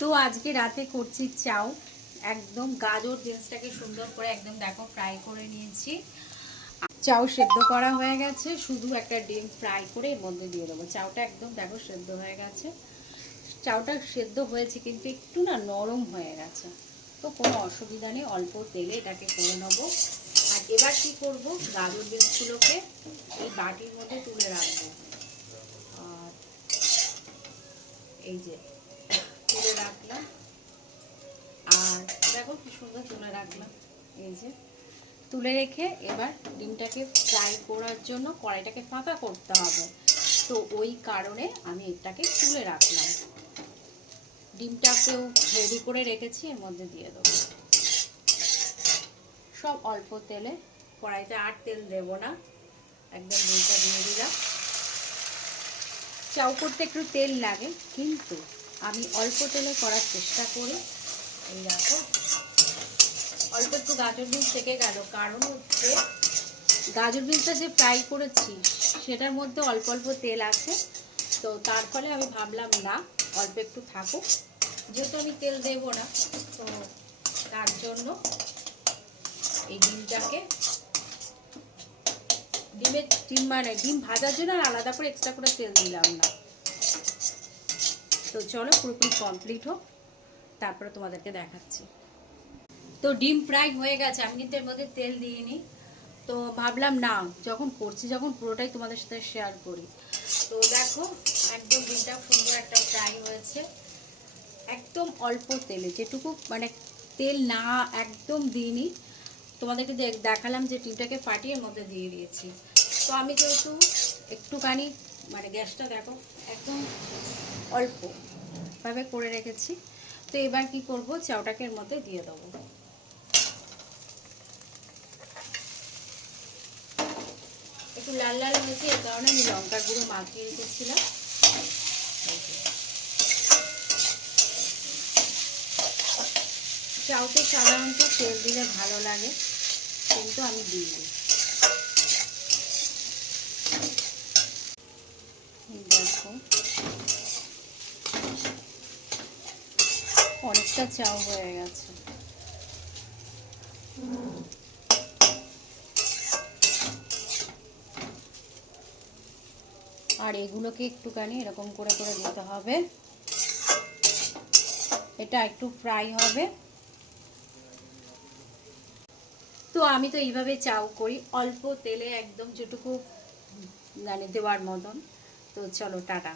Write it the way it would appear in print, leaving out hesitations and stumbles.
তো আজকে রাতে করছি চাউ। একদম গাজর জিনিসটাকে সুন্দর করে একদম দেখো ফ্রাই করে নিয়েছি। চাউ সেদ্ধ করা হয়ে গেছে, শুধু একটা ডিম ফ্রাই করে এর মধ্যে দিয়ে দেবো। চাউটা একদম দেখো সেদ্ধ হয়ে গেছে। চাউটা সেদ্ধ হয়েছে কিন্তু একটু না নরম হয়ে গেছে, তো কোনো অসুবিধা নেই, অল্প তেলে এটাকে করে নেবো। আর এবার কি করব, গাজর বিনসগুলোকে এই বাটির মধ্যে তুলে রাখবো। আর এই যে তুলে রাখলাম, আর দেখো কি সুন্দর তুলে রাখলাম। এই যে তুলে রেখে এবার ডিমটাকে ফ্রাই করার জন্য কড়াইটাকে ফাঁকা করতে হবে, তো ওই কারণে আমি এটাকে তুলে রাখলাম। ডিমটাকেও রেডি করে রেখেছি, এর মধ্যে দিয়ে দেবো সব অল্প তেলে। কড়াইতে আর তেল দেব না, একদম ডিমটা দিয়ে দিলাম। চাউ করতে একটু তেল লাগে, কিন্তু আমি অল্প তেলে করার চেষ্টা করি। এই দেখো অল্প একটু গাজর বিনস থেকে গেল, কারণ হচ্ছে গাজর বিনসটা যে ফ্রাই করেছি সেটার মধ্যে অল্প অল্প তেল আছে, তো তার ফলে আমি ভাবলাম না অল্প একটু থাকুক, যেহেতু আমি তেল দেব না, তো তার জন্য এই ডিমটাকে ডিম ভাজার জন্য আর আলাদা করে এক্সট্রা করে তেল দিলাম না। তো চলো পুরোপুরি কমপ্লিট হোক, তারপরে তোমাদেরকে দেখাচ্ছি। তো ডিম ফ্রাই হয়ে গেছে, আমি কিন্তু এর মধ্যে তেল দিইনি, তো ভাবলাম না যখন করছি যখন পুরোটাই তোমাদের সাথে শেয়ার করি। তো দেখো একদম ডিমটা সুন্দর একটা ফ্রাই হয়েছে, একদম অল্প তেলে, যেটুকু মানে তেল না একদম দিইনি। তোমাদেরকে দেখালাম যে ডিমটাকে ফাটিয়ে এর মধ্যে দিয়ে দিয়েছি। তো আমি যেহেতু একটুখানি মানে গ্যাসটা দেখো একদম অল্প ভাবে করে রেখেছি, তো এবার কি করব, চাউটাকে এর মধ্যে দিয়ে দেবো। একটু লাল লাল হয়েছে, এর কারণে আমি লঙ্কার গুঁড়ো মাখিয়ে রেখেছিলাম। চাউতে সাধারণত তেল দিলে ভালো লাগে, কিন্তু আমি দিই। দেখো অনেকটা চাউ হয়ে গেছে। আর এগুলোকে একটুখানি এরকম করে করে দিতে হবে, এটা একটু ফ্রাই হবে। তো আমি তো এইভাবে চাউ করি, অল্প তেলে একদম যেটুকু মানে দেওয়ার মতন। তো চলো টাটা।